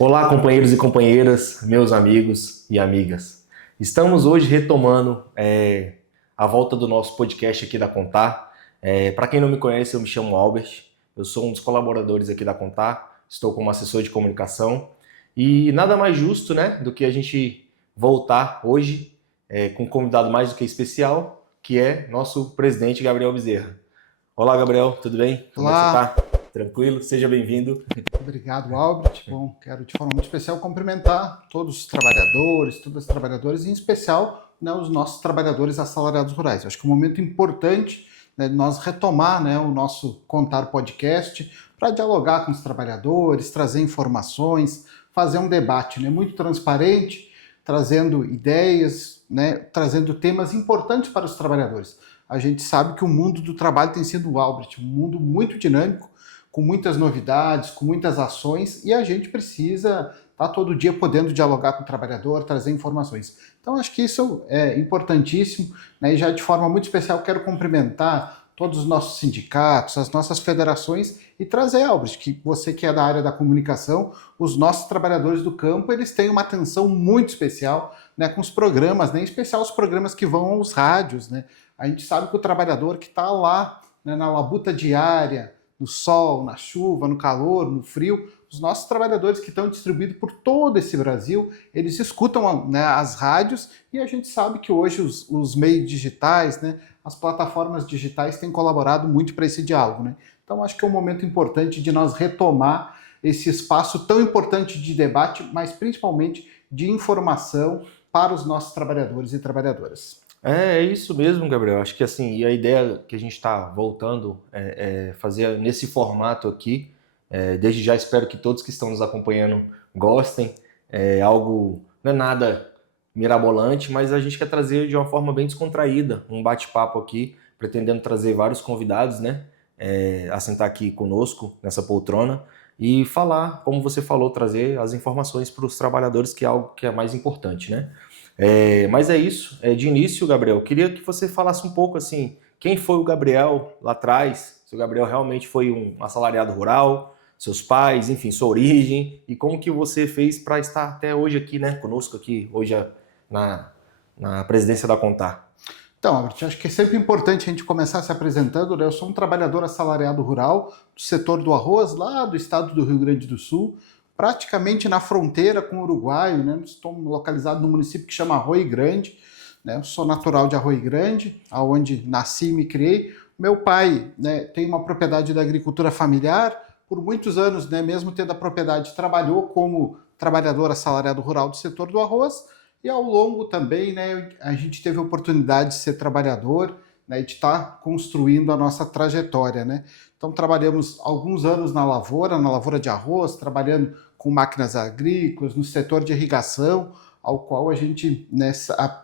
Olá, companheiros e companheiras, meus amigos e amigas. Estamos hoje retomando a volta do nosso podcast aqui da Contar. Para quem não me conhece, eu me chamo Albert, eu sou um dos colaboradores aqui da Contar, estou como assessor de comunicação e nada mais justo, né, do que a gente voltar hoje com um convidado mais do que especial, que é nosso presidente Gabriel Bezerra. Olá, Gabriel, tudo bem? Como é que você Olá, está? Tranquilo? Seja bem-vindo. obrigado, Albert. Bom, quero de forma muito especial cumprimentar todos os trabalhadores, todas as trabalhadoras, e em especial, né, os nossos trabalhadores assalariados rurais. Eu acho que é um momento importante, né, de nós retomar, né, o nosso Contar Podcast para dialogar com os trabalhadores, trazer informações, fazer um debate, né, muito transparente, trazendo ideias, né, trazendo temas importantes para os trabalhadores. A gente sabe que o mundo do trabalho tem sido, Albert, um mundo muito dinâmico, com muitas novidades, com muitas ações, e a gente precisa estar todo dia podendo dialogar com o trabalhador, trazer informações. Então, acho que isso é importantíssimo, né? E já de forma muito especial quero cumprimentar todos os nossos sindicatos, as nossas federações e trazer, Albert, que você que é da área da comunicação, os nossos trabalhadores do campo, eles têm uma atenção muito especial, né, com os programas, né, em especial os programas que vão aos rádios, né? A gente sabe que o trabalhador que está lá, né, na labuta diária, no sol, na chuva, no calor, no frio, os nossos trabalhadores que estão distribuídos por todo esse Brasil, eles escutam, né, as rádios, e a gente sabe que hoje os meios digitais, né, as plataformas digitais têm colaborado muito para esse diálogo, né? Então acho que é um momento importante de nós retomar esse espaço tão importante de debate, mas principalmente de informação para os nossos trabalhadores e trabalhadoras. É isso mesmo, Gabriel. Acho que assim, e a ideia que a gente está voltando fazer nesse formato aqui. Desde já espero que todos que estão nos acompanhando gostem. É algo, não é nada mirabolante, mas a gente quer trazer de uma forma bem descontraída, um bate-papo aqui, pretendendo trazer vários convidados, né? A sentar aqui conosco nessa poltrona e falar, como você falou, trazer as informações para os trabalhadores, que é algo que é mais importante, né? Mas é isso. De início, Gabriel, queria que você falasse um pouco assim, quem foi o Gabriel lá atrás, se o Gabriel realmente foi um assalariado rural, seus pais, enfim, sua origem, e como que você fez para estar até hoje aqui, né, conosco aqui, hoje na presidência da Contar. Então, Albert, acho que é sempre importante a gente começar se apresentando, né? Eu sou um trabalhador assalariado rural do setor do arroz, lá do estado do Rio Grande do Sul, praticamente na fronteira com o Uruguai, né? Estou localizado num município que chama Arroio Grande, né? Eu sou natural de Arroio Grande, aonde nasci e me criei. Meu pai, né, tem uma propriedade da agricultura familiar, por muitos anos, né, mesmo tendo a propriedade, trabalhou como trabalhador assalariado rural do setor do arroz, e ao longo também, né, a gente teve a oportunidade de ser trabalhador, né, e de estar construindo a nossa trajetória, né? Então trabalhamos alguns anos na lavoura de arroz, trabalhando com máquinas agrícolas, no setor de irrigação, ao qual a gente, né,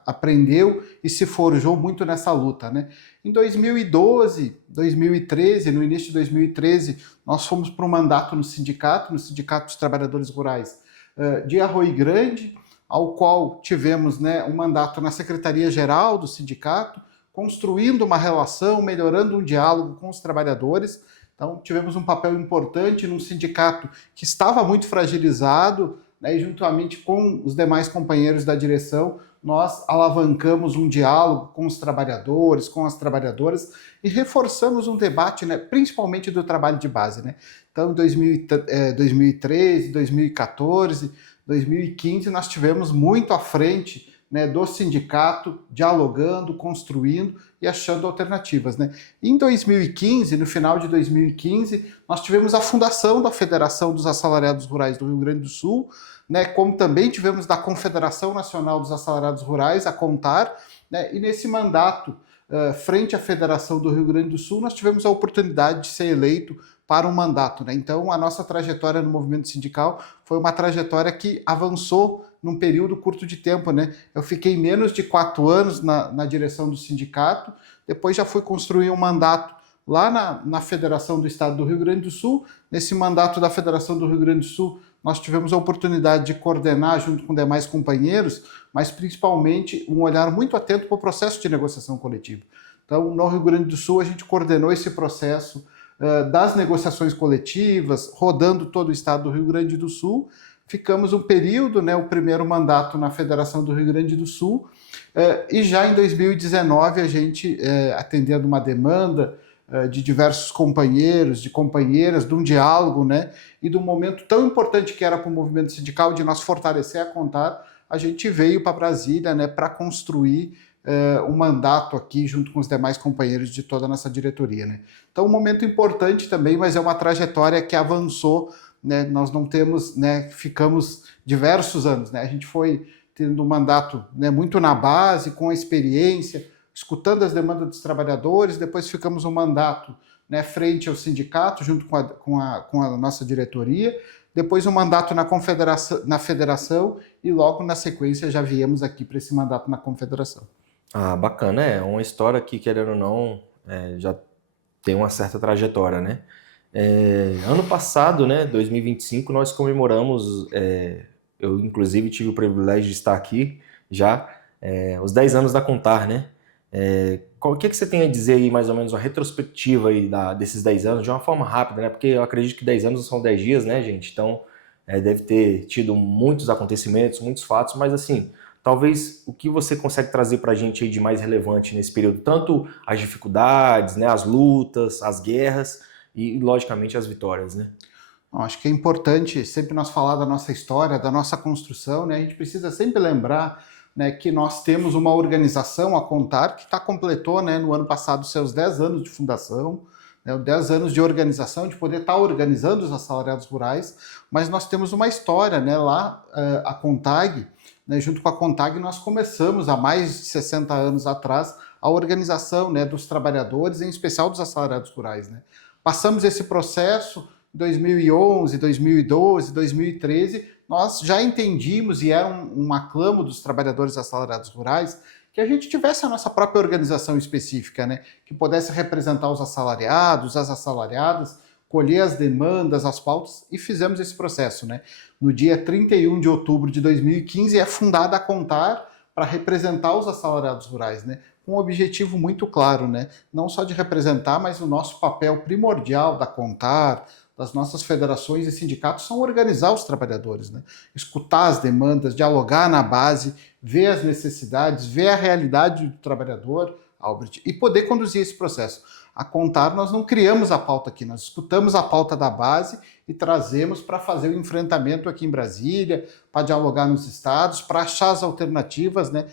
aprendeu e se forjou muito nessa luta, né? Em 2012, 2013, no início de 2013, nós fomos para um mandato no Sindicato dos Trabalhadores Rurais de Arroio Grande, ao qual tivemos, né, um mandato na Secretaria-Geral do sindicato, construindo uma relação, melhorando um diálogo com os trabalhadores. Então, tivemos um papel importante num sindicato que estava muito fragilizado, né, e juntamente com os demais companheiros da direção, nós alavancamos um diálogo com os trabalhadores, com as trabalhadoras, e reforçamos um debate, né, principalmente do trabalho de base, né? Então, em 2013, 2014, 2015, nós tivemos muito à frente, né, do sindicato, dialogando, construindo e achando alternativas, né? Em 2015, no final de 2015, nós tivemos a fundação da Federação dos Assalariados Rurais do Rio Grande do Sul, né, como também tivemos da Confederação Nacional dos Assalariados Rurais, a CONTAR, né, e nesse mandato, frente à Federação do Rio Grande do Sul, nós tivemos a oportunidade de ser eleito para um mandato, né? Então, a nossa trajetória no movimento sindical foi uma trajetória que avançou num período curto de tempo, né? Eu fiquei menos de 4 anos na direção do sindicato, depois já fui construir um mandato lá na Federação do Estado do Rio Grande do Sul. Nesse mandato da Federação do Rio Grande do Sul, nós tivemos a oportunidade de coordenar junto com demais companheiros, mas principalmente um olhar muito atento para o processo de negociação coletiva. Então, no Rio Grande do Sul, a gente coordenou esse processo das negociações coletivas, rodando todo o estado do Rio Grande do Sul, ficamos um período, né, o primeiro mandato na Federação do Rio Grande do Sul, e já em 2019 a gente, atendendo uma demanda de diversos companheiros, de companheiras, de um diálogo, né, e de um momento tão importante que era para o movimento sindical, de nós fortalecer a Contar, a gente veio para Brasília, né, para construir um mandato aqui junto com os demais companheiros de toda a nossa diretoria, né. Então, um momento importante também, mas é uma trajetória que avançou, né, nós não temos, né, ficamos diversos anos, né, a gente foi tendo um mandato, né, muito na base, com a experiência, escutando as demandas dos trabalhadores, depois ficamos um mandato, né, frente ao sindicato, junto com a nossa diretoria, depois um mandato na federação e logo na sequência já viemos aqui para esse mandato na confederação. Ah, bacana, é uma história que, querendo ou não, já tem uma certa trajetória, né? Ano passado, né, 2025, nós comemoramos, eu inclusive tive o privilégio de estar aqui já, os 10 anos da Contar, né? O que você tem a dizer aí, mais ou menos, uma retrospectiva aí desses 10 anos, de uma forma rápida, né? Porque eu acredito que 10 anos não são 10 dias, né, gente? Então, deve ter tido muitos acontecimentos, muitos fatos, mas assim, talvez o que você consegue trazer para a gente aí de mais relevante nesse período, tanto as dificuldades, né, as lutas, as guerras e, logicamente, as vitórias, né? Acho que é importante sempre nós falar da nossa história, da nossa construção, né? A gente precisa sempre lembrar, né, que nós temos uma organização, a Contar, que completou, né, no ano passado seus 10 anos de fundação, né, 10 anos de organização, de poder estar organizando os assalariados rurais, mas nós temos uma história, né, lá, a CONTAG, né, junto com a CONTAG nós começamos há mais de 60 anos atrás a organização, né, dos trabalhadores, em especial dos assalariados rurais, né. Passamos esse processo 2011, 2012, 2013, nós já entendíamos, e era um aclamo dos trabalhadores assalariados rurais, que a gente tivesse a nossa própria organização específica, né, que pudesse representar os assalariados, as assalariadas, colher as demandas, as pautas, e fizemos esse processo, né. No dia 31 de outubro de 2015 é fundada a Contar para representar os assalariados rurais, né, com um objetivo muito claro, né, não só de representar, mas o nosso papel primordial da Contar, das nossas federações e sindicatos, são organizar os trabalhadores, né? Escutar as demandas, dialogar na base, ver as necessidades, ver a realidade do trabalhador, Albert, e poder conduzir esse processo. A Contar, nós não criamos a pauta aqui, nós escutamos a pauta da base e trazemos para fazer o enfrentamento aqui em Brasília, para dialogar nos estados, para achar as alternativas, né,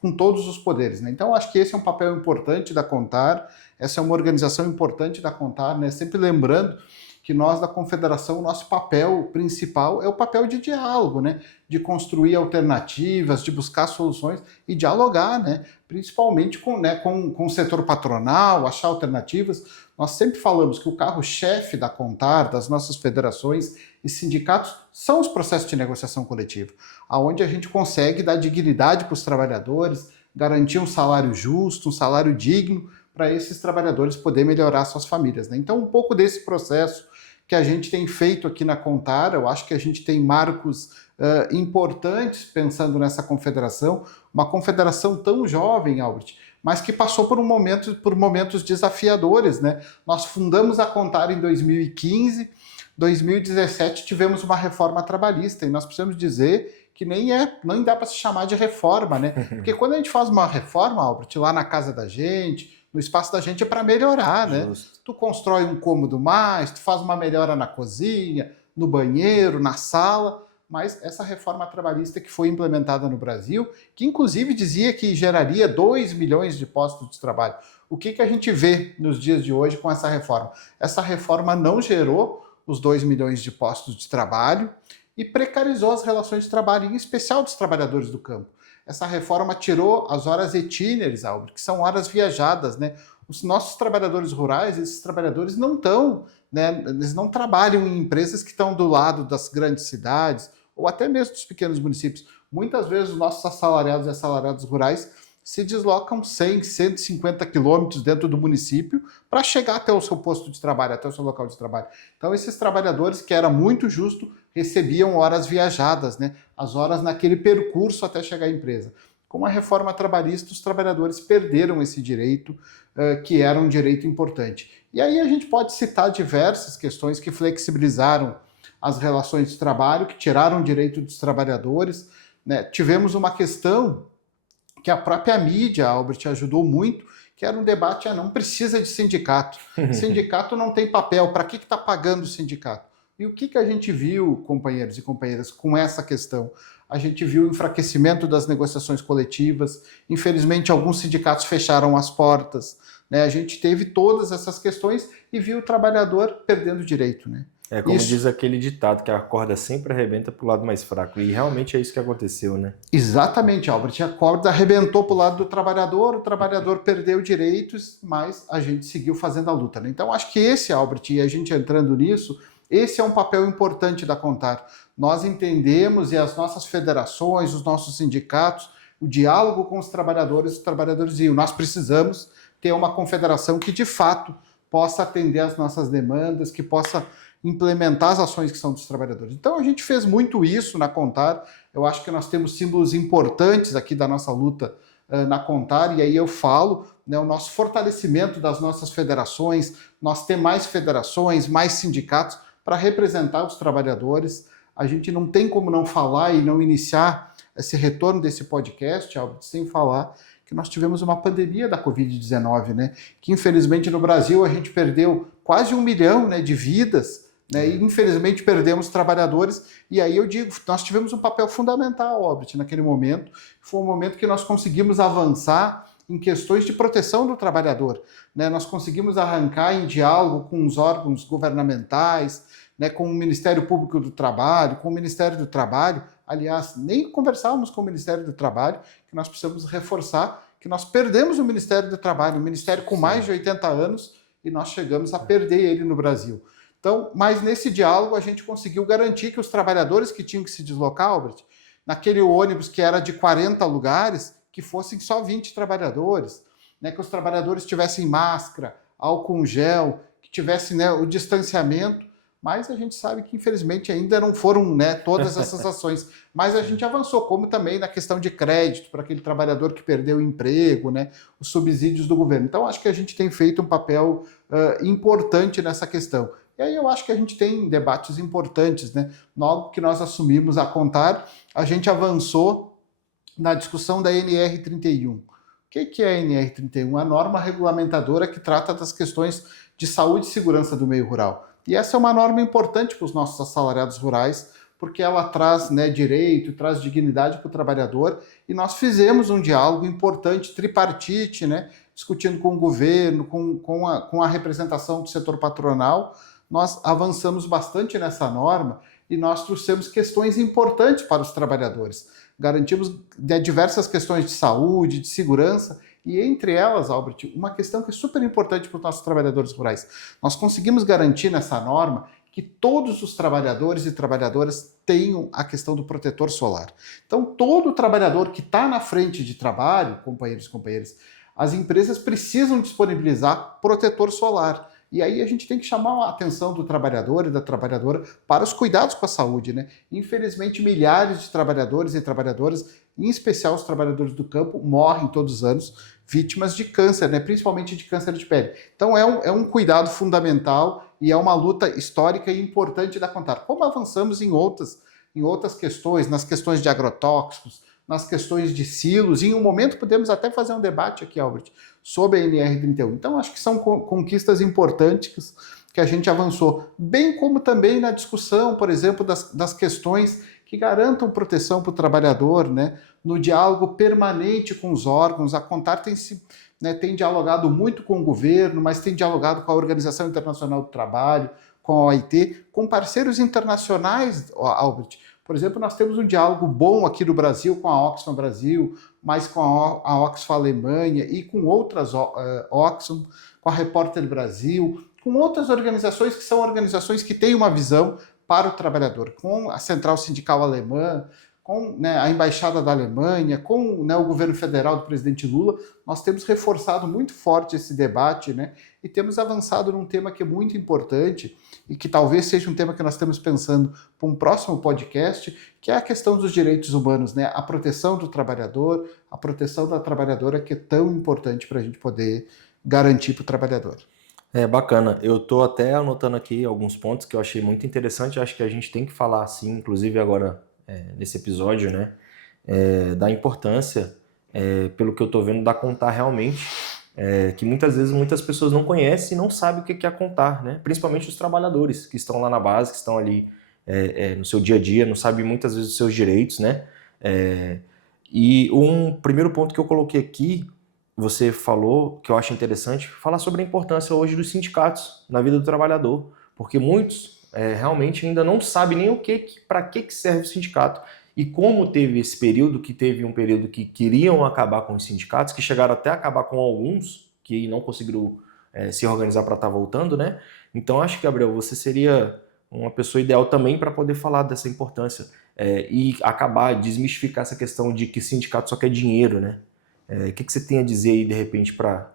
com todos os poderes, né? Então, acho que esse é um papel importante da Contar, essa é uma organização importante da Contar, né? Sempre lembrando que nós da Confederação, o nosso papel principal é o papel de diálogo, né? De construir alternativas, de buscar soluções e dialogar, né? Principalmente com o setor patronal, achar alternativas. Nós sempre falamos que o carro-chefe da Contar, das nossas federações e sindicatos, são os processos de negociação coletiva, onde a gente consegue dar dignidade para os trabalhadores, garantir um salário justo, um salário digno, para esses trabalhadores poderem melhorar suas famílias, né? Então, um pouco desse processo que a gente tem feito aqui na Contar, eu acho que a gente tem marcos importantes pensando nessa confederação, uma confederação tão jovem, Albert, mas que passou por momentos desafiadores, né? Nós fundamos a Contar em 2015, 2017 tivemos uma reforma trabalhista, e nós precisamos dizer que nem dá para se chamar de reforma, né? Porque quando a gente faz uma reforma, Albert, lá na casa da gente, no espaço da gente, é para melhorar, né? Justo. Tu constrói um cômodo mais, tu faz uma melhora na cozinha, no banheiro, na sala, mas essa reforma trabalhista que foi implementada no Brasil, que inclusive dizia que geraria 2 milhões de postos de trabalho. O que a gente vê nos dias de hoje com essa reforma? Essa reforma não gerou os 2 milhões de postos de trabalho e precarizou as relações de trabalho, em especial dos trabalhadores do campo. Essa reforma tirou as horas itineres, Albert, que são horas viajadas, né? Os nossos trabalhadores rurais, esses trabalhadores não estão, né? Eles não trabalham em empresas que estão do lado das grandes cidades ou até mesmo dos pequenos municípios. Muitas vezes os nossos assalariados e assalariadas rurais se deslocam 100, 150 quilômetros dentro do município para chegar até o seu posto de trabalho, até o seu local de trabalho. Então, esses trabalhadores, que era muito justo, recebiam horas viajadas, né? As horas naquele percurso até chegar à empresa. Com a reforma trabalhista, os trabalhadores perderam esse direito, que era um direito importante. E aí a gente pode citar diversas questões que flexibilizaram as relações de trabalho, que tiraram o direito dos trabalhadores, né? Tivemos uma questão que a própria mídia, Albert, ajudou muito, que era um debate, não precisa de sindicato. Sindicato não tem papel, para que está pagando o sindicato? E o que a gente viu, companheiros e companheiras, com essa questão? A gente viu o enfraquecimento das negociações coletivas, infelizmente alguns sindicatos fecharam as portas, né? A gente teve todas essas questões e viu o trabalhador perdendo direito, né? É como diz aquele ditado, que a corda sempre arrebenta para o lado mais fraco. E realmente é isso que aconteceu, né? Exatamente, Albert. A corda arrebentou para o lado do trabalhador, o trabalhador perdeu direitos, mas a gente seguiu fazendo a luta, né? Então, acho que esse, Albert, e a gente entrando nisso, esse é um papel importante da CONTAR. Nós entendemos, e as nossas federações, os nossos sindicatos, o diálogo com os trabalhadores diziam, nós precisamos ter uma confederação que, de fato, possa atender às nossas demandas, que possa implementar as ações que são dos trabalhadores. Então a gente fez muito isso na CONTAR. Eu acho que nós temos símbolos importantes aqui da nossa luta na CONTAR, e aí eu falo, né, o nosso fortalecimento das nossas federações, nós ter mais federações, mais sindicatos para representar os trabalhadores. A gente não tem como não falar e não iniciar esse retorno desse podcast, Albert, sem falar que nós tivemos uma pandemia da Covid-19, né? Que infelizmente no Brasil a gente perdeu quase 1 milhão, né, de vidas, né? E infelizmente perdemos trabalhadores. E aí eu digo, nós tivemos um papel fundamental, Albert, naquele momento. Foi um momento que nós conseguimos avançar em questões de proteção do trabalhador, né? Nós conseguimos arrancar em diálogo com os órgãos governamentais, né, com o Ministério Público do Trabalho, com o Ministério do Trabalho. Aliás, nem conversávamos com o Ministério do Trabalho, que nós precisamos reforçar que nós perdemos o Ministério do Trabalho, um ministério com mais de 80 anos, e nós chegamos a perder ele no Brasil. Então, mas nesse diálogo a gente conseguiu garantir que os trabalhadores que tinham que se deslocar, Albert, naquele ônibus que era de 40 lugares, que fossem só 20 trabalhadores, né, que os trabalhadores tivessem máscara, álcool gel, que tivessem, né, o distanciamento. Mas a gente sabe que, infelizmente, ainda não foram, né, todas essas ações. Mas a gente avançou, como também na questão de crédito para aquele trabalhador que perdeu o emprego, né, os subsídios do governo. Então, acho que a gente tem feito um papel importante nessa questão. E aí eu acho que a gente tem debates importantes, né? Logo que nós assumimos a CONTAR, a gente avançou na discussão da NR31. O que é a NR31? A norma regulamentadora que trata das questões de saúde e segurança do meio rural. E essa é uma norma importante para os nossos assalariados rurais, porque ela traz, né, direito, traz dignidade para o trabalhador, e nós fizemos um diálogo importante, tripartite, né, discutindo com o governo, com a representação do setor patronal. Nós avançamos bastante nessa norma e nós trouxemos questões importantes para os trabalhadores. Garantimos, né, diversas questões de saúde, de segurança, e entre elas, Albert, uma questão que é super importante para os nossos trabalhadores rurais. Nós conseguimos garantir nessa norma que todos os trabalhadores e trabalhadoras tenham a questão do protetor solar. Então, todo trabalhador que está na frente de trabalho, companheiros e companheiras, as empresas precisam disponibilizar protetor solar. E aí a gente tem que chamar a atenção do trabalhador e da trabalhadora para os cuidados com a saúde, né? Infelizmente, milhares de trabalhadores e trabalhadoras, em especial os trabalhadores do campo, morrem todos os anos vítimas de câncer, né? Principalmente de câncer de pele. Então é um cuidado fundamental e é uma luta histórica e importante da CONTAR. Como avançamos em outras questões, nas questões de agrotóxicos, nas questões de silos, e em um momento podemos até fazer um debate aqui, Albert, sobre a NR31. Então, acho que são conquistas importantes que a gente avançou, bem como também na discussão, por exemplo, das questões que garantam proteção para o trabalhador, né? No diálogo permanente com os órgãos. A CONTAR tem dialogado muito com o governo, mas tem dialogado com a Organização Internacional do Trabalho, com a OIT, com parceiros internacionais, Albert. Por exemplo, nós temos um diálogo bom aqui no Brasil com a Oxfam Brasil, mas com a Oxfam Alemanha e com outras Oxfam, com a Repórter Brasil, com outras organizações que são organizações que têm uma visão para o trabalhador, com a Central Sindical Alemã, com, né, a Embaixada da Alemanha, com, né, o governo federal do presidente Lula. Nós temos reforçado muito forte esse debate, né, e temos avançado num tema que é muito importante e que talvez seja um tema que nós estamos pensando para um próximo podcast, que é a questão dos direitos humanos, né, a proteção do trabalhador, a proteção da trabalhadora, que é tão importante para a gente poder garantir para o trabalhador. É bacana. Eu estou até anotando aqui alguns pontos que eu achei muito interessante. Acho que a gente tem que falar, assim, inclusive agora nesse episódio, né, da importância, pelo que eu estou vendo, da Contar realmente, que muitas vezes muitas pessoas não conhecem e não sabem o que é a Contar, né? Principalmente os trabalhadores que estão lá na base, que estão ali no seu dia a dia, não sabem muitas vezes os seus direitos, né? É, e um primeiro ponto que eu coloquei aqui, você falou, que eu acho interessante, falar sobre a importância hoje dos sindicatos na vida do trabalhador, porque muitos realmente ainda não sabem nem para que serve o sindicato. E como teve esse período, que teve um período que queriam acabar com os sindicatos, que chegaram até a acabar com alguns, que não conseguiram se organizar para estar voltando, né? Então acho que, Gabriel, você seria uma pessoa ideal também para poder falar dessa importância e acabar, desmistificar essa questão de que sindicato só quer dinheiro, né? O que você tem a dizer aí, de repente, para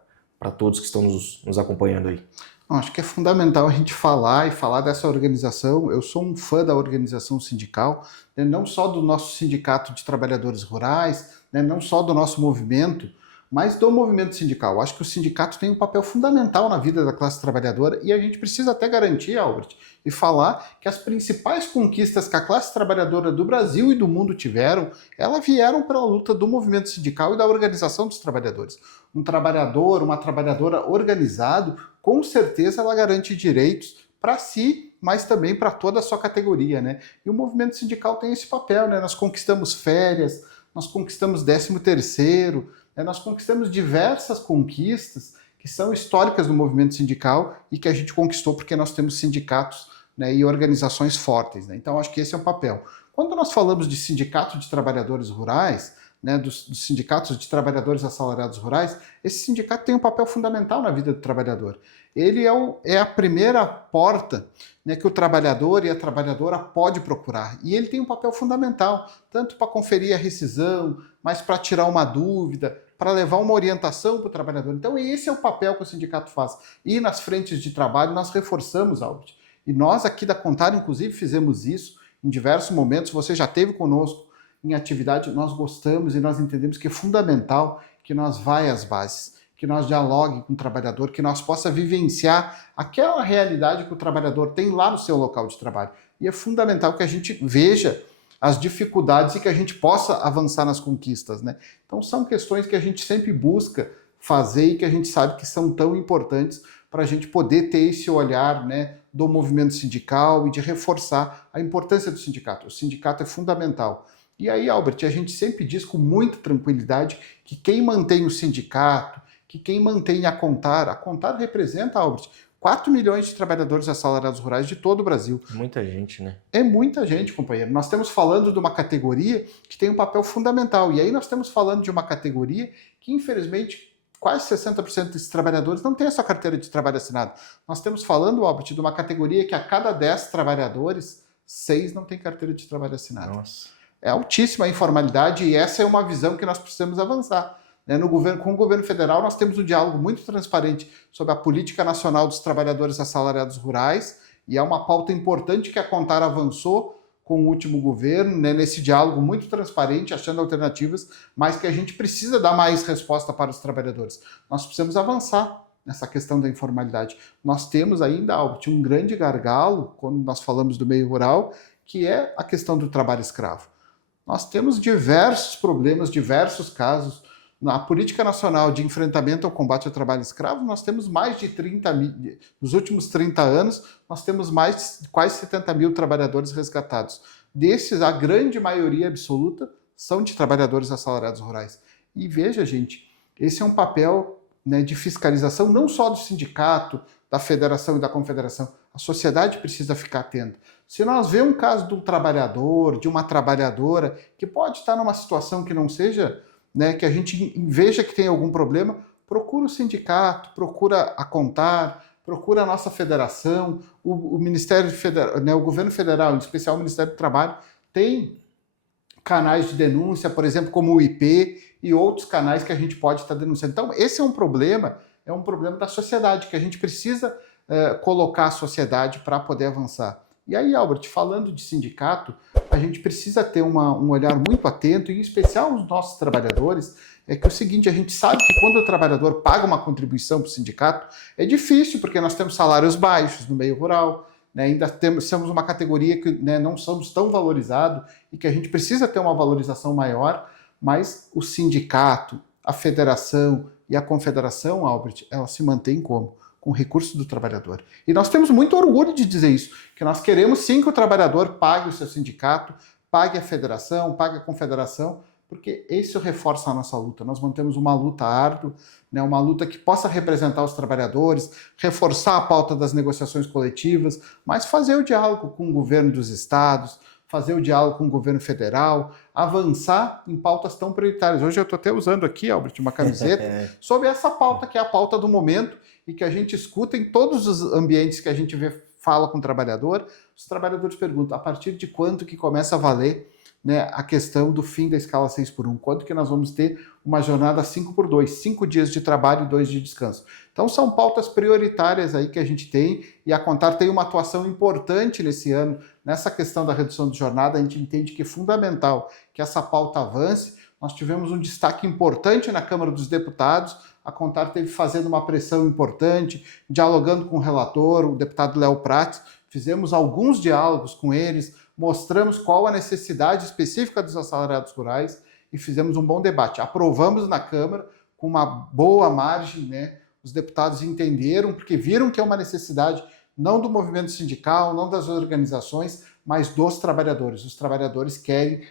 todos que estão nos acompanhando aí? Acho que é fundamental a gente falar e falar dessa organização. Eu sou um fã da organização sindical, né, não só do nosso sindicato de trabalhadores rurais, né, não só do nosso movimento, mas do movimento sindical. Acho que o sindicato tem um papel fundamental na vida da classe trabalhadora e a gente precisa até garantir, Albert, e falar que as principais conquistas que a classe trabalhadora do Brasil e do mundo tiveram, elas vieram pela luta do movimento sindical e da organização dos trabalhadores. Um trabalhador, uma trabalhadora organizado, com certeza ela garante direitos para si, mas também para toda a sua categoria, né? E o movimento sindical tem esse papel, né? Nós conquistamos férias, nós conquistamos 13º, né? Nós conquistamos diversas conquistas que são históricas do movimento sindical e que a gente conquistou porque nós temos sindicatos, né, e organizações fortes, né? Então acho que esse é o papel. Quando nós falamos de sindicato de trabalhadores rurais, né, dos sindicatos de trabalhadores assalariados rurais, esse sindicato tem um papel fundamental na vida do trabalhador. Ele é a primeira porta, né, que o trabalhador e a trabalhadora pode procurar. E ele tem um papel fundamental, tanto para conferir a rescisão, mas para tirar uma dúvida, para levar uma orientação para o trabalhador. Então esse é o papel que o sindicato faz. E nas frentes de trabalho nós reforçamos, Albert. E nós aqui da Contar, inclusive, fizemos isso em diversos momentos. Você já esteve conosco em atividade, nós gostamos e nós entendemos que é fundamental que nós vá às bases, que nós dialogue com o trabalhador, que nós possa vivenciar aquela realidade que o trabalhador tem lá no seu local de trabalho. E é fundamental que a gente veja as dificuldades e que a gente possa avançar nas conquistas, né? Então são questões que a gente sempre busca fazer e que a gente sabe que são tão importantes para a gente poder ter esse olhar, né, do movimento sindical e de reforçar a importância do sindicato. O sindicato é fundamental. E aí, Albert, a gente sempre diz com muita tranquilidade que quem mantém o sindicato, que quem mantém a Contar representa, Albert, 4 milhões de trabalhadores assalariados rurais de todo o Brasil. Muita gente, né? É muita gente, companheiro. Nós estamos falando de uma categoria que tem um papel fundamental. E aí nós estamos falando de uma categoria que, infelizmente, quase 60% desses trabalhadores não tem a sua carteira de trabalho assinada. Nós estamos falando, Albert, de uma categoria que a cada 10 trabalhadores, 6 não tem carteira de trabalho assinada. Nossa. É altíssima a informalidade e essa é uma visão que nós precisamos avançar. Né? Com o governo federal, nós temos um diálogo muito transparente sobre a política nacional dos trabalhadores assalariados rurais e é uma pauta importante que a Contar avançou com o último governo, né? Nesse diálogo muito transparente, achando alternativas, mas que a gente precisa dar mais resposta para os trabalhadores. Nós precisamos avançar nessa questão da informalidade. Nós temos ainda, Albert, um grande gargalo, quando nós falamos do meio rural, que é a questão do trabalho escravo. Nós temos diversos problemas, diversos casos. Na política nacional de enfrentamento ao combate ao trabalho escravo, nós temos mais de 30 mil, nos últimos 30 anos, nós temos mais de quase 70 mil trabalhadores resgatados. Desses, a grande maioria absoluta são de trabalhadores assalariados rurais. E veja, gente, esse é um papel, né, de fiscalização não só do sindicato, da federação e da confederação. A sociedade precisa ficar atenta. Se nós vemos um caso de um trabalhador, de uma trabalhadora, que pode estar numa situação que não seja, né, que a gente veja que tem algum problema, procura o sindicato, procura a Contar, procura a nossa federação, o Ministério Federal, né, o governo federal, em especial o Ministério do Trabalho, tem canais de denúncia, por exemplo, como o IP e outros canais que a gente pode estar denunciando. Então, esse é um problema da sociedade, que a gente precisa colocar a sociedade para poder avançar. E aí, Albert, falando de sindicato, a gente precisa ter um olhar muito atento, e em especial os nossos trabalhadores, é que é o seguinte, a gente sabe que quando o trabalhador paga uma contribuição para o sindicato, é difícil, porque nós temos salários baixos no meio rural, né, ainda somos uma categoria que, né, não somos tão valorizados e que a gente precisa ter uma valorização maior, mas o sindicato, a federação e a confederação, Albert, ela se mantém como? Com o recurso do trabalhador. E nós temos muito orgulho de dizer isso, que nós queremos sim que o trabalhador pague o seu sindicato, pague a federação, pague a confederação, porque isso reforça a nossa luta. Nós mantemos uma luta árdua, né, uma luta que possa representar os trabalhadores, reforçar a pauta das negociações coletivas, mas fazer o diálogo com o governo dos estados, fazer o diálogo com o governo federal, avançar em pautas tão prioritárias. Hoje eu estou até usando aqui, Albert, uma camiseta sobre essa pauta, que é a pauta do momento e que a gente escuta em todos os ambientes que a gente fala com o trabalhador. Os trabalhadores perguntam, a partir de quanto que começa a valer, né, a questão do fim da escala 6x1? Quanto que nós vamos ter uma jornada 5x2, 5 dias de trabalho e 2 de descanso? Então são pautas prioritárias aí que a gente tem, e a Contar tem uma atuação importante nesse ano nessa questão da redução de jornada. A gente entende que é fundamental que essa pauta avance. Nós tivemos um destaque importante na Câmara dos Deputados, a Contar teve fazendo uma pressão importante, dialogando com o relator, o deputado Léo Prats, fizemos alguns diálogos com eles, mostramos qual a necessidade específica dos assalariados rurais e fizemos um bom debate. Aprovamos na Câmara com uma boa margem, né? Os deputados entenderam, porque viram que é uma necessidade não do movimento sindical, não das organizações, mas dos trabalhadores. Os trabalhadores querem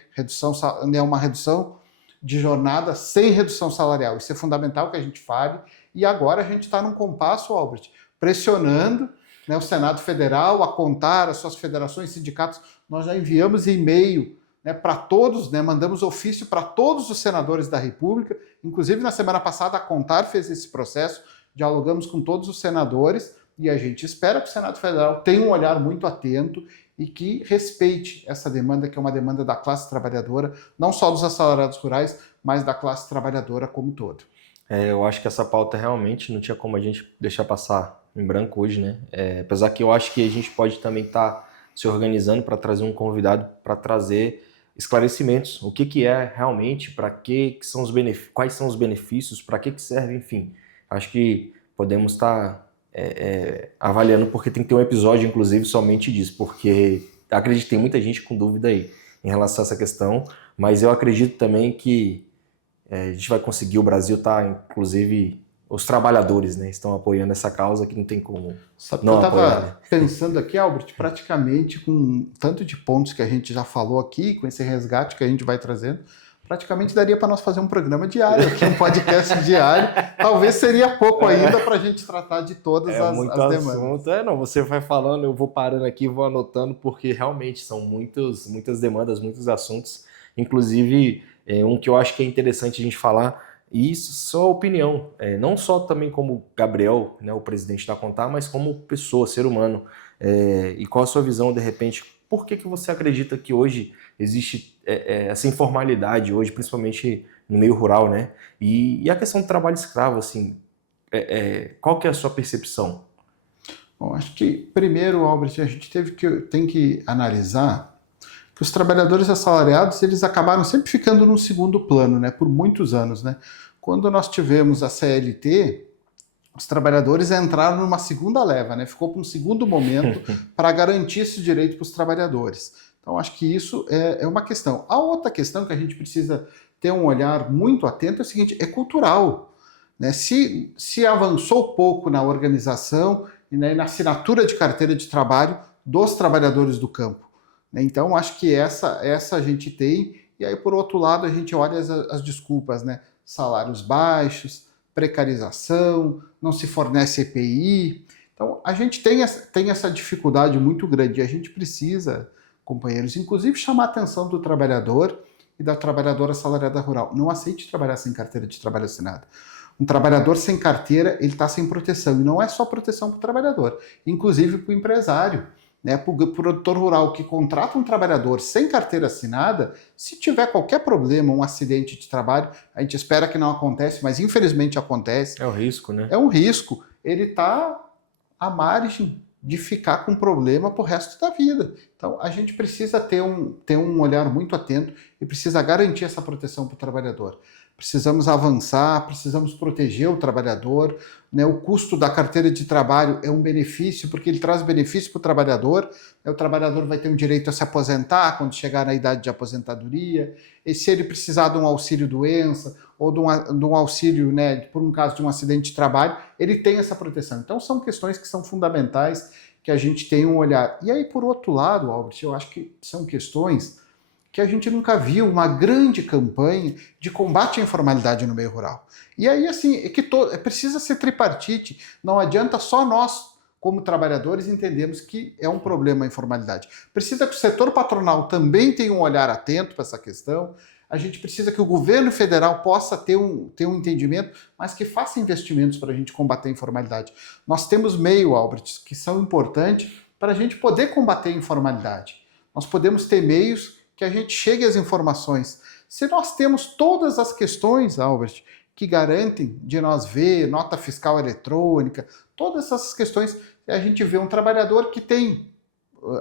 uma redução de jornada sem redução salarial. Isso é fundamental que a gente fale. E agora a gente está num compasso, Albert, pressionando, né, o Senado Federal, a Contar, as suas federações, sindicatos. Nós já enviamos e-mail, né, para todos, né, mandamos ofício para todos os senadores da República. Inclusive, na semana passada, a Contar fez esse processo, dialogamos com todos os senadores e a gente espera que o Senado Federal tenha um olhar muito atento e que respeite essa demanda, que é uma demanda da classe trabalhadora, não só dos assalariados rurais, mas da classe trabalhadora como um todo. Eu acho que essa pauta realmente não tinha como a gente deixar passar em branco hoje, né? Apesar que eu acho que a gente pode também estar se organizando para trazer um convidado para trazer esclarecimentos. O que é realmente, para que são os benefícios, quais são os benefícios, para que serve, enfim. Acho que podemos estar avaliando, porque tem que ter um episódio, inclusive, somente disso, porque acredito que tem muita gente com dúvida aí em relação a essa questão, mas eu acredito também que a gente vai conseguir. O Brasil está, inclusive, os trabalhadores, né, estão apoiando essa causa, que não tem como não apoiar. Eu estava pensando aqui, Albert, praticamente com tanto de pontos que a gente já falou aqui, com esse resgate que a gente vai trazendo, praticamente daria para nós fazer um programa diário, aqui um podcast diário. Talvez seria pouco ainda para a gente tratar de todas as demandas. Assunto. Não, você vai falando, eu vou parando aqui, vou anotando, porque realmente são muitas demandas, muitos assuntos. Inclusive, um que eu acho que é interessante a gente falar, e isso só opinião, não só também como Gabriel, né, o presidente da Contar, mas como pessoa, ser humano. E qual a sua visão, de repente, por que você acredita que hoje existe essa informalidade hoje, principalmente no meio rural, né? E a questão do trabalho escravo, assim, qual que é a sua percepção? Bom, acho que primeiro, Albert, a gente tem que analisar que os trabalhadores assalariados, eles acabaram sempre ficando num segundo plano, né? Por muitos anos, né? Quando nós tivemos a CLT, os trabalhadores entraram numa segunda leva, né? Ficou para um segundo momento para garantir esse direito para os trabalhadores. Então, acho que isso é uma questão. A outra questão que a gente precisa ter um olhar muito atento é o seguinte, é cultural, né? Se avançou pouco na organização e, né, na assinatura de carteira de trabalho dos trabalhadores do campo, né? Então, acho que essa a gente tem, e aí, por outro lado, a gente olha as desculpas, né? Salários baixos, precarização, não se fornece EPI. Então, a gente tem essa dificuldade muito grande, e a gente precisa, companheiros, inclusive chamar a atenção do trabalhador e da trabalhadora assalariada rural. Não aceite trabalhar sem carteira de trabalho assinada. Um trabalhador sem carteira, ele está sem proteção, e não é só proteção para o trabalhador, inclusive para o empresário, né, para o produtor rural que contrata um trabalhador sem carteira assinada. Se tiver qualquer problema, um acidente de trabalho, a gente espera que não acontece, mas infelizmente acontece. É um risco, né? É um risco. Ele está à margem de ficar com problema para o resto da vida. Então, a gente precisa ter um olhar muito atento e precisa garantir essa proteção para o trabalhador. Precisamos avançar, precisamos proteger o trabalhador, né? O custo da carteira de trabalho é um benefício, porque ele traz benefício para o trabalhador, né? O trabalhador vai ter um direito a se aposentar quando chegar na idade de aposentadoria, e se ele precisar de um auxílio-doença ou de um auxílio, né, por um caso de um acidente de trabalho, ele tem essa proteção. Então são questões que são fundamentais, que a gente tem um olhar. E aí, por outro lado, Albert, eu acho que são questões que a gente nunca viu uma grande campanha de combate à informalidade no meio rural. E aí, assim, precisa ser tripartite, não adianta só nós, como trabalhadores, entendemos que é um problema a informalidade. Precisa que o setor patronal também tenha um olhar atento para essa questão, a gente precisa que o governo federal possa ter um entendimento, mas que faça investimentos para a gente combater a informalidade. Nós temos meio, Albert, que são importantes para a gente poder combater a informalidade. Nós podemos ter meios que a gente chegue às informações. Se nós temos todas as questões, Albert, que garantem de nós ver nota fiscal eletrônica, todas essas questões, a gente vê um trabalhador que tem,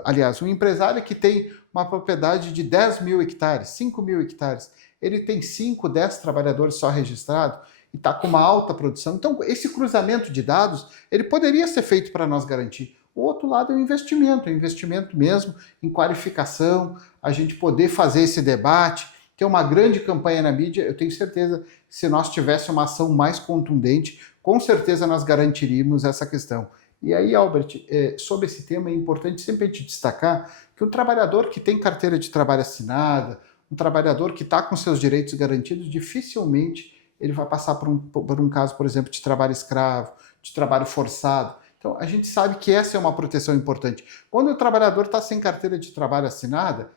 aliás, um empresário que tem uma propriedade de 10 mil hectares, 5 mil hectares, ele tem 5, 10 trabalhadores só registrados e está com uma alta produção. Então, esse cruzamento de dados, ele poderia ser feito para nós garantir. O outro lado é o investimento mesmo em qualificação, a gente poder fazer esse debate, ter uma grande campanha na mídia. Eu tenho certeza que se nós tivéssemos uma ação mais contundente, com certeza nós garantiríamos essa questão. E aí, Albert, sobre esse tema é importante sempre a gente destacar que um trabalhador que tem carteira de trabalho assinada, um trabalhador que está com seus direitos garantidos, dificilmente ele vai passar por um caso, por exemplo, de trabalho escravo, de trabalho forçado. Então, a gente sabe que essa é uma proteção importante. Quando o trabalhador está sem carteira de trabalho assinada,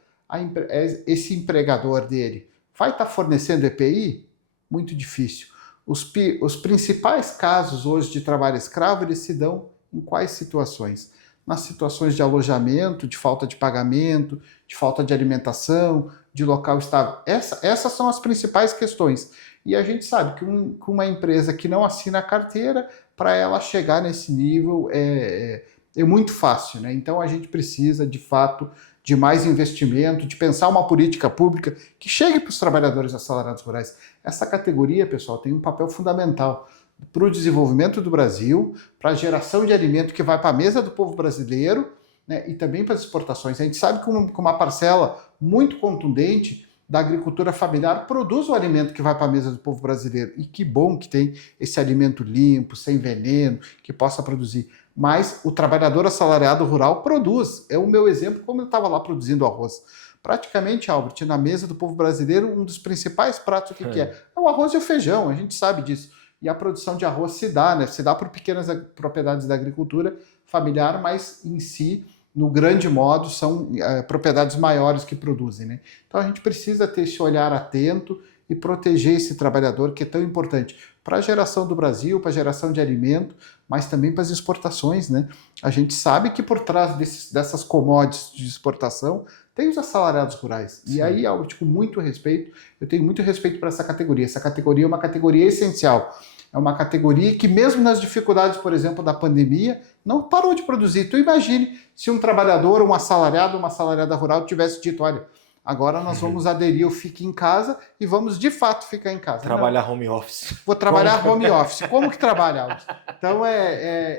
esse empregador dele vai estar fornecendo EPI? Muito difícil. Os principais casos hoje de trabalho escravo, eles se dão em quais situações? Nas situações de alojamento, de falta de pagamento, de falta de alimentação, de local estável. Essas são as principais questões. E a gente sabe que uma empresa que não assina a carteira, para ela chegar nesse nível é muito fácil, né? Então a gente precisa, de fato, de mais investimento, de pensar uma política pública que chegue para os trabalhadores assalariados rurais. Essa categoria, pessoal, tem um papel fundamental para o desenvolvimento do Brasil, para a geração de alimento que vai para a mesa do povo brasileiro, né, e também para as exportações. A gente sabe que uma parcela muito contundente da agricultura familiar produz o alimento que vai para a mesa do povo brasileiro. E que bom que tem esse alimento limpo, sem veneno, que possa produzir. Mas o trabalhador assalariado rural produz. É o meu exemplo, como eu estava lá produzindo arroz. Praticamente, Albert, na mesa do povo brasileiro, um dos principais pratos, o que é? É o arroz e o feijão, a gente sabe disso. E a produção de arroz se dá, né? Se dá por pequenas propriedades da agricultura familiar, mas em si, no grande modo, são propriedades maiores que produzem, né? Então a gente precisa ter esse olhar atento e proteger esse trabalhador que é tão importante para a geração do Brasil, para a geração de alimento, mas também para as exportações, né? A gente sabe que por trás dessas commodities de exportação tem os assalariados rurais. Sim. E aí, Albert, com muito respeito, eu tenho muito respeito para essa categoria. Essa categoria é uma categoria essencial. É uma categoria que, mesmo nas dificuldades, por exemplo, da pandemia, não parou de produzir. Tu imagine se um trabalhador, um assalariado, uma assalariada rural tivesse dito, olha, agora nós vamos aderir ao Fique em Casa e vamos, de fato, ficar em casa. Trabalhar home office. Vou trabalhar home office. Como que trabalha, Albert? Então,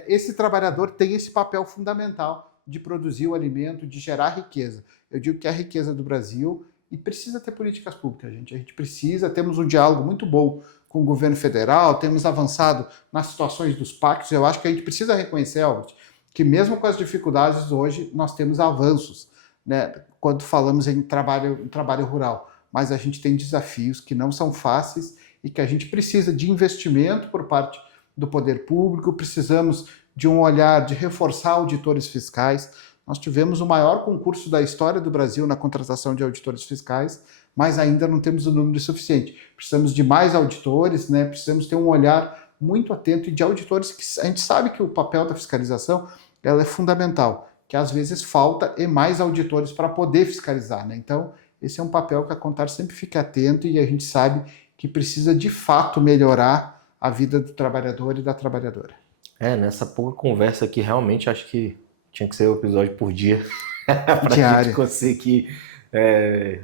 esse trabalhador tem esse papel fundamental de produzir o alimento, de gerar riqueza. Eu digo que é a riqueza do Brasil e precisa ter políticas públicas, gente. A gente precisa, temos um diálogo muito bom com o governo federal, temos avançado nas situações dos pactos. Eu acho que a gente precisa reconhecer, Albert, que mesmo com as dificuldades hoje, nós temos avanços, né, quando falamos em trabalho rural. Mas a gente tem desafios que não são fáceis e que a gente precisa de investimento por parte do poder público, precisamos de um olhar de reforçar auditores fiscais. Nós tivemos o maior concurso da história do Brasil na contratação de auditores fiscais, mas ainda não temos o número suficiente. Precisamos de mais auditores, né? Precisamos ter um olhar muito atento e de auditores que a gente sabe que o papel da fiscalização ela é fundamental, que às vezes falta mais auditores para poder fiscalizar, né? Então, esse é um papel que a Contar sempre fica atento e a gente sabe que precisa de fato melhorar a vida do trabalhador e da trabalhadora. Nessa pouca conversa aqui, realmente acho que tinha que ser um episódio por dia para a gente conseguir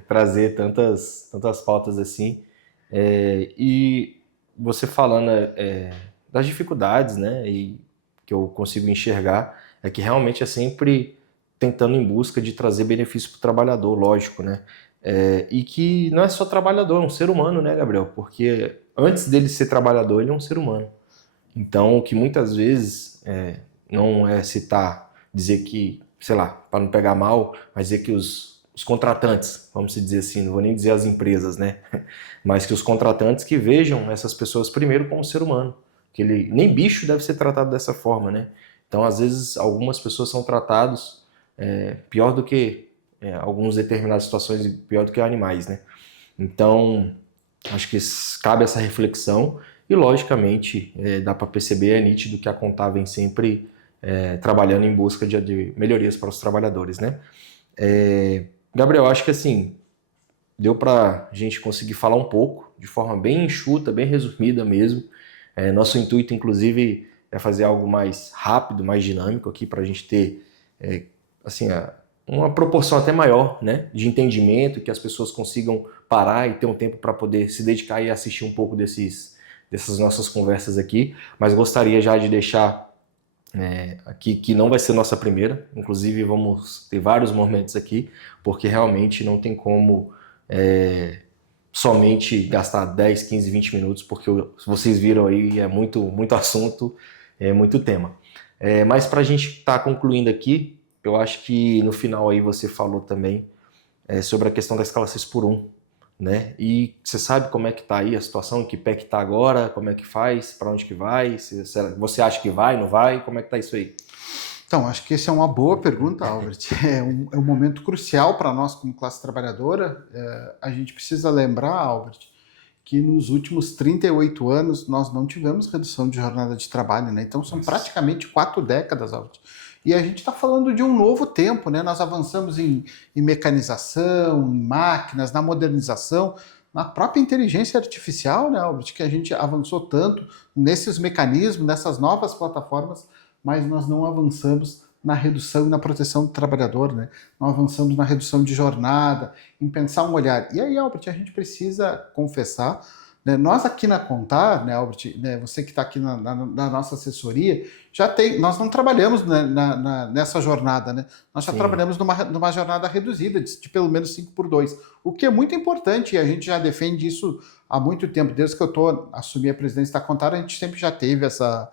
trazer tantas pautas assim. E você falando das dificuldades, né, e que eu consigo enxergar, é que realmente é sempre tentando em busca de trazer benefício para o trabalhador, lógico, né? E que não é só trabalhador, é um ser humano, né, Gabriel? Porque antes dele ser trabalhador, ele é um ser humano. Então, que muitas vezes não é dizer que, sei lá, para não pegar mal, mas dizer que os contratantes, vamos dizer assim, não vou nem dizer as empresas, né? Mas que os contratantes que vejam essas pessoas primeiro como ser humano. Que nem bicho deve ser tratado dessa forma, né? Então, às vezes, algumas pessoas são tratados pior do que algumas determinadas situações, pior do que animais, né? Então, acho que cabe essa reflexão e, logicamente, dá para perceber, é nítido que a Contar vem sempre trabalhando em busca de melhorias para os trabalhadores, né? Gabriel, acho que assim, deu para a gente conseguir falar um pouco, de forma bem enxuta, bem resumida mesmo. Nosso intuito, inclusive, é fazer algo mais rápido, mais dinâmico aqui, para a gente ter assim, uma proporção até maior, né, de entendimento, que as pessoas consigam parar e ter um tempo para poder se dedicar e assistir um pouco dessas nossas conversas aqui. Mas gostaria já de deixar aqui que não vai ser nossa primeira, inclusive vamos ter vários momentos aqui, porque realmente não tem como somente gastar 10, 15, 20 minutos, porque vocês viram aí, é muito assunto, muito tema. Mas para a gente estar concluindo aqui, eu acho que no final aí você falou também sobre a questão da escala 6x1, né? E você sabe como é que tá aí a situação, em que pé que tá agora, como é que faz, para onde que vai, você acha que vai, não vai, como é que tá isso aí? Então, acho que essa é uma boa pergunta, Albert. É um momento crucial para nós como classe trabalhadora. A gente precisa lembrar, Albert, que nos últimos 38 anos nós não tivemos redução de jornada de trabalho, né? Então são praticamente 4 décadas, Albert. E a gente está falando de um novo tempo, né? Nós avançamos em mecanização, em máquinas, na modernização, na própria inteligência artificial, né, Albert? Que a gente avançou tanto nesses mecanismos, nessas novas plataformas, mas nós não avançamos na redução e na proteção do trabalhador, né? Não avançamos na redução de jornada, em pensar um olhar. E aí, Albert, a gente precisa confessar, né, nós aqui na Contar, né, Albert, né, você que está aqui na nossa assessoria, nós não trabalhamos nessa jornada, né? Nós já trabalhamos numa jornada reduzida, de pelo menos 5x2, o que é muito importante, e a gente já defende isso há muito tempo, desde que eu assumi a presidência da Contar, a gente sempre já teve essa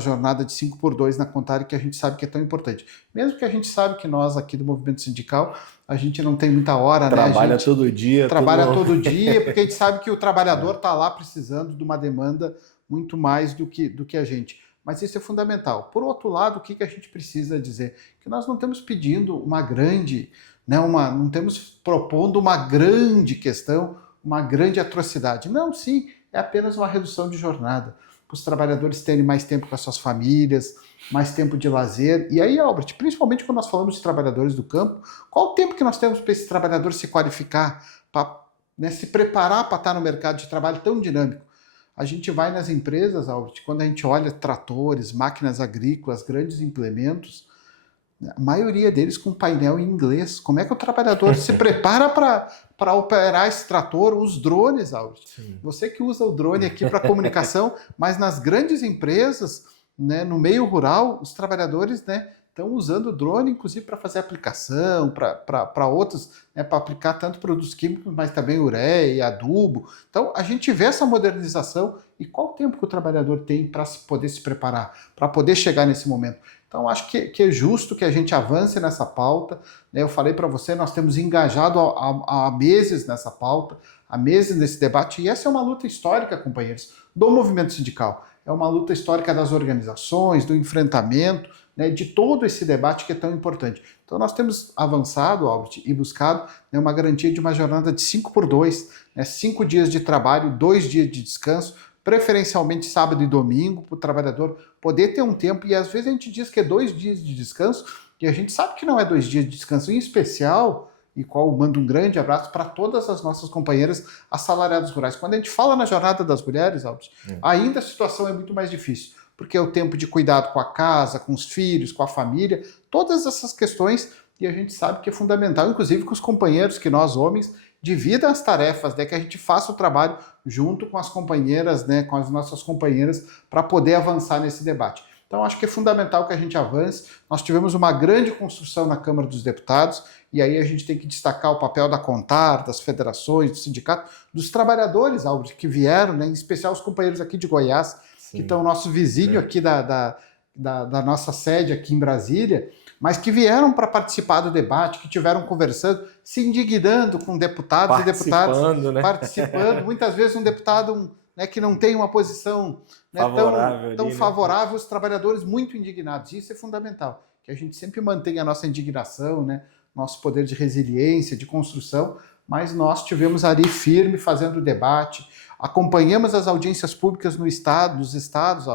jornada de 5x2 na Contar, que a gente sabe que é tão importante. Mesmo que a gente sabe que nós aqui do movimento sindical, a gente não tem muita hora, trabalha, né? todo dia. Trabalha todo dia, porque a gente sabe que o trabalhador está lá precisando de uma demanda muito mais do que a gente. Mas isso é fundamental. Por outro lado, o que a gente precisa dizer? Que nós não estamos pedindo uma grande, né, não estamos propondo uma grande questão, uma grande atrocidade. Não, sim, é apenas uma redução de jornada, para os trabalhadores terem mais tempo com as suas famílias, mais tempo de lazer. E aí, Albert, principalmente quando nós falamos de trabalhadores do campo, qual o tempo que nós temos para esse trabalhador se qualificar, para se preparar para estar no mercado de trabalho tão dinâmico? A gente vai nas empresas, Albert, quando a gente olha tratores, máquinas agrícolas, grandes implementos, a maioria deles com painel em inglês. Como é que o trabalhador se prepara para operar esse trator? Os drones, Albert. Você que usa o drone aqui para comunicação, mas nas grandes empresas, né, no meio rural, os trabalhadores, né, estão usando o drone, inclusive, para fazer aplicação, para outros, né, para aplicar tanto produtos químicos, mas também ureia e adubo. Então, a gente vê essa modernização e qual o tempo que o trabalhador tem para poder se preparar, para poder chegar nesse momento. Então, acho que é justo que a gente avance nessa pauta. Né? Eu falei para você, nós temos engajado há meses nessa pauta, há meses nesse debate, e essa é uma luta histórica, companheiros, do movimento sindical. É uma luta histórica das organizações, do enfrentamento, né, de todo esse debate que é tão importante. Então, nós temos avançado, Albert, e buscado, né, uma garantia de uma jornada de 5x2, né, 5 dias de trabalho, 2 dias de descanso, preferencialmente sábado e domingo, para o trabalhador poder ter um tempo, e às vezes a gente diz que é 2 dias de descanso, e a gente sabe que não é 2 dias de descanso, em especial, e qual mando um grande abraço para todas as nossas companheiras assalariadas rurais. Quando a gente fala na jornada das mulheres, Albert, ainda a situação é muito mais difícil, porque é o tempo de cuidado com a casa, com os filhos, com a família, todas essas questões, e a gente sabe que é fundamental, inclusive com os companheiros, que nós homens dividam as tarefas, né, que a gente faça o trabalho junto com as companheiras, né, com as nossas companheiras, para poder avançar nesse debate. Então, acho que é fundamental que a gente avance. Nós tivemos uma grande construção na Câmara dos Deputados, e aí a gente tem que destacar o papel da CONTAR, das federações, do sindicato, dos trabalhadores, Albert, que vieram, né, em especial os companheiros aqui de Goiás, que estão nosso vizinho aqui da nossa sede aqui em Brasília, mas que vieram para participar do debate, que tiveram conversando, se indignando com deputados e deputadas, né? participando. Muitas vezes um deputado né, que não tem uma posição né, tão favorável, os trabalhadores muito indignados. Isso é fundamental, que a gente sempre mantenha a nossa indignação, né, nosso poder de resiliência, de construção, mas nós tivemos ali firme fazendo o debate, acompanhamos as audiências públicas no estado, nos estados,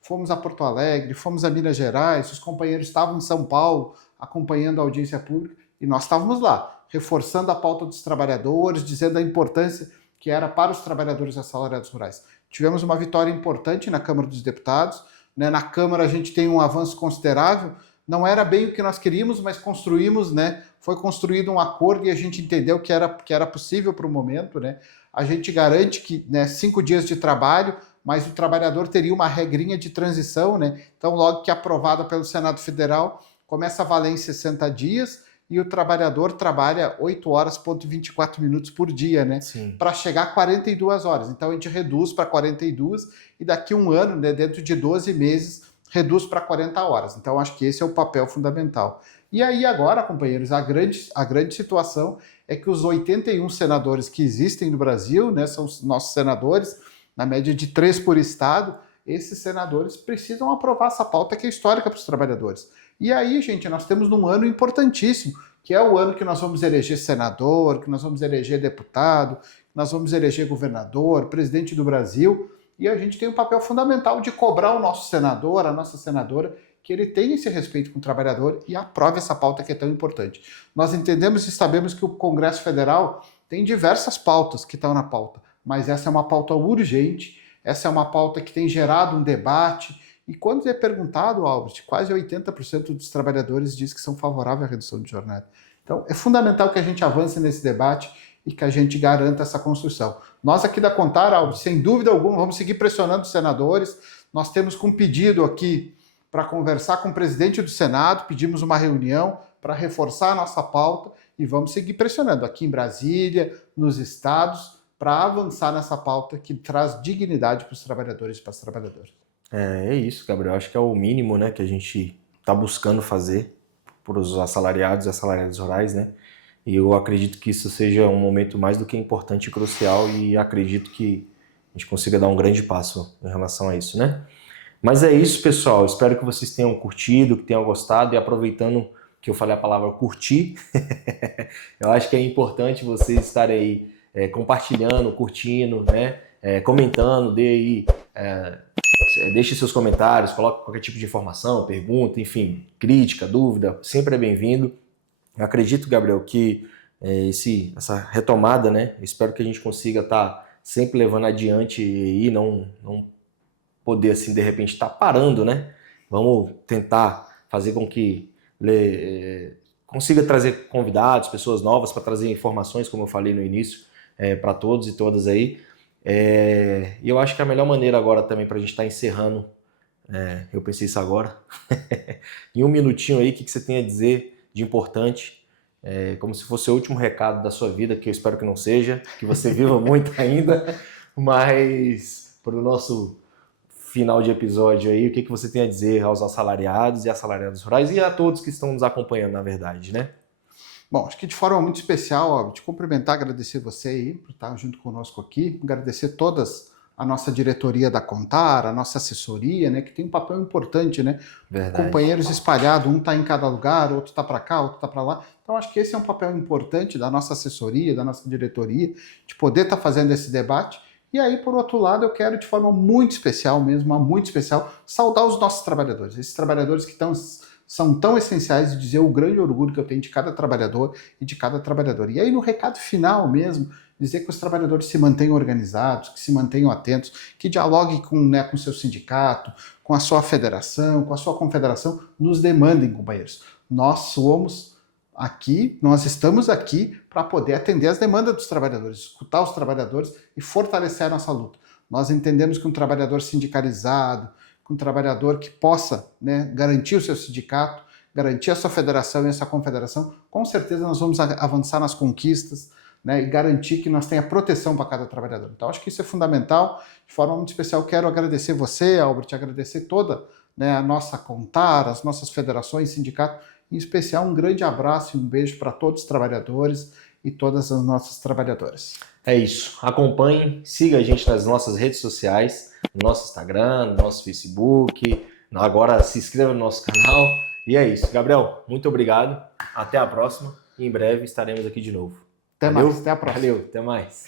fomos a Porto Alegre, fomos a Minas Gerais, os companheiros estavam em São Paulo acompanhando a audiência pública e nós estávamos lá, reforçando a pauta dos trabalhadores, dizendo a importância que era para os trabalhadores assalariados rurais. Tivemos uma vitória importante na Câmara dos Deputados, né? Na Câmara a gente tem um avanço considerável, não era bem o que nós queríamos, mas construímos, né? Foi construído um acordo e a gente entendeu que era possível para o momento, né? A gente garante que 5 dias de trabalho, mas o trabalhador teria uma regrinha de transição, né? Então, logo que aprovada pelo Senado Federal, começa a valer em 60 dias e o trabalhador trabalha 8 horas, 24 minutos por dia, né? Para chegar a 42 horas. Então, a gente reduz para 42 e daqui a um ano, né, dentro de 12 meses, reduz para 40 horas. Então, acho que esse é o papel fundamental. E aí, agora, companheiros, a grande situação é que os 81 senadores que existem no Brasil, né, são os nossos senadores, na média de 3 por estado, esses senadores precisam aprovar essa pauta que é histórica para os trabalhadores. E aí, gente, nós temos um ano importantíssimo, que é o ano que nós vamos eleger senador, que nós vamos eleger deputado, que nós vamos eleger governador, presidente do Brasil, e a gente tem um papel fundamental de cobrar o nosso senador, a nossa senadora, que ele tenha esse respeito com o trabalhador e aprove essa pauta que é tão importante. Nós entendemos e sabemos que o Congresso Federal tem diversas pautas que estão na pauta, mas essa é uma pauta urgente, essa é uma pauta que tem gerado um debate, e quando é perguntado, Albert, quase 80% dos trabalhadores diz que são favoráveis à redução de jornada. Então, é fundamental que a gente avance nesse debate e que a gente garanta essa construção. Nós aqui da CONTAR, Albert, sem dúvida alguma, vamos seguir pressionando os senadores. Nós temos com um pedido aqui para conversar com o presidente do Senado, pedimos uma reunião para reforçar a nossa pauta e vamos seguir pressionando aqui em Brasília, nos estados, para avançar nessa pauta que traz dignidade para os trabalhadores e para as trabalhadoras. É isso, Gabriel. Acho que é o mínimo, né, que a gente está buscando fazer para os assalariados e assalariadas rurais, né? E eu acredito que isso seja um momento mais do que importante e crucial e acredito que a gente consiga dar um grande passo em relação a isso, né? Mas é isso, pessoal. Espero que vocês tenham curtido, que tenham gostado e aproveitando que eu falei a palavra curtir, eu acho que é importante vocês estarem aí compartilhando, curtindo, né? Comentando, deixe seus comentários, coloque qualquer tipo de informação, pergunta, enfim, crítica, dúvida, sempre é bem-vindo. Eu acredito, Gabriel, que essa retomada, né? Espero que a gente consiga estar sempre levando adiante e não poder, assim, de repente, estar parando, né? Vamos tentar fazer com que consiga trazer convidados, pessoas novas para trazer informações, como eu falei no início, para todos e todas aí. E eu acho que a melhor maneira agora também para a gente estar encerrando, eu pensei isso agora, em um minutinho aí, o que você tem a dizer de importante, como se fosse o último recado da sua vida, que eu espero que não seja, que você viva muito ainda, mas para o nosso final de episódio aí, o que você tem a dizer aos assalariados e assalariadas rurais e a todos que estão nos acompanhando, na verdade, né? Bom, acho que de forma muito especial, te cumprimentar, agradecer você aí por estar junto conosco aqui, agradecer todas a nossa diretoria da CONTAR, a nossa assessoria, né, que tem um papel importante, né? Verdade. Companheiros espalhados, um está em cada lugar, outro está para cá, outro está para lá. Então, acho que esse é um papel importante da nossa assessoria, da nossa diretoria, de poder estar fazendo esse debate. E aí, por outro lado, eu quero, de forma muito especial mesmo, muito especial, saudar os nossos trabalhadores, esses trabalhadores que são tão essenciais, e dizer o grande orgulho que eu tenho de cada trabalhador e de cada trabalhadora. E aí, no recado final mesmo, dizer que os trabalhadores se mantenham organizados, que se mantenham atentos, que dialoguem com, né, com o seu sindicato, com a sua federação, com a sua confederação, nos demandem, companheiros. Nós estamos aqui para poder atender as demandas dos trabalhadores, escutar os trabalhadores e fortalecer a nossa luta. Nós entendemos que um trabalhador sindicalizado, que um trabalhador que possa, né, garantir o seu sindicato, garantir a sua federação e a sua confederação, com certeza nós vamos avançar nas conquistas, né, e garantir que nós tenha proteção para cada trabalhador. Então, acho que isso é fundamental. De forma muito especial, quero agradecer você, Albert, agradecer toda, né, a nossa Contar, as nossas federações, sindicatos, em especial um grande abraço e um beijo para todos os trabalhadores e todas as nossas trabalhadoras. É isso. Acompanhe, siga a gente nas nossas redes sociais, no nosso Instagram, no nosso Facebook. Agora se inscreva no nosso canal. E é isso. Gabriel, muito obrigado. Até a próxima. E em breve estaremos aqui de novo. Até mais. Até a próxima. Valeu, até mais.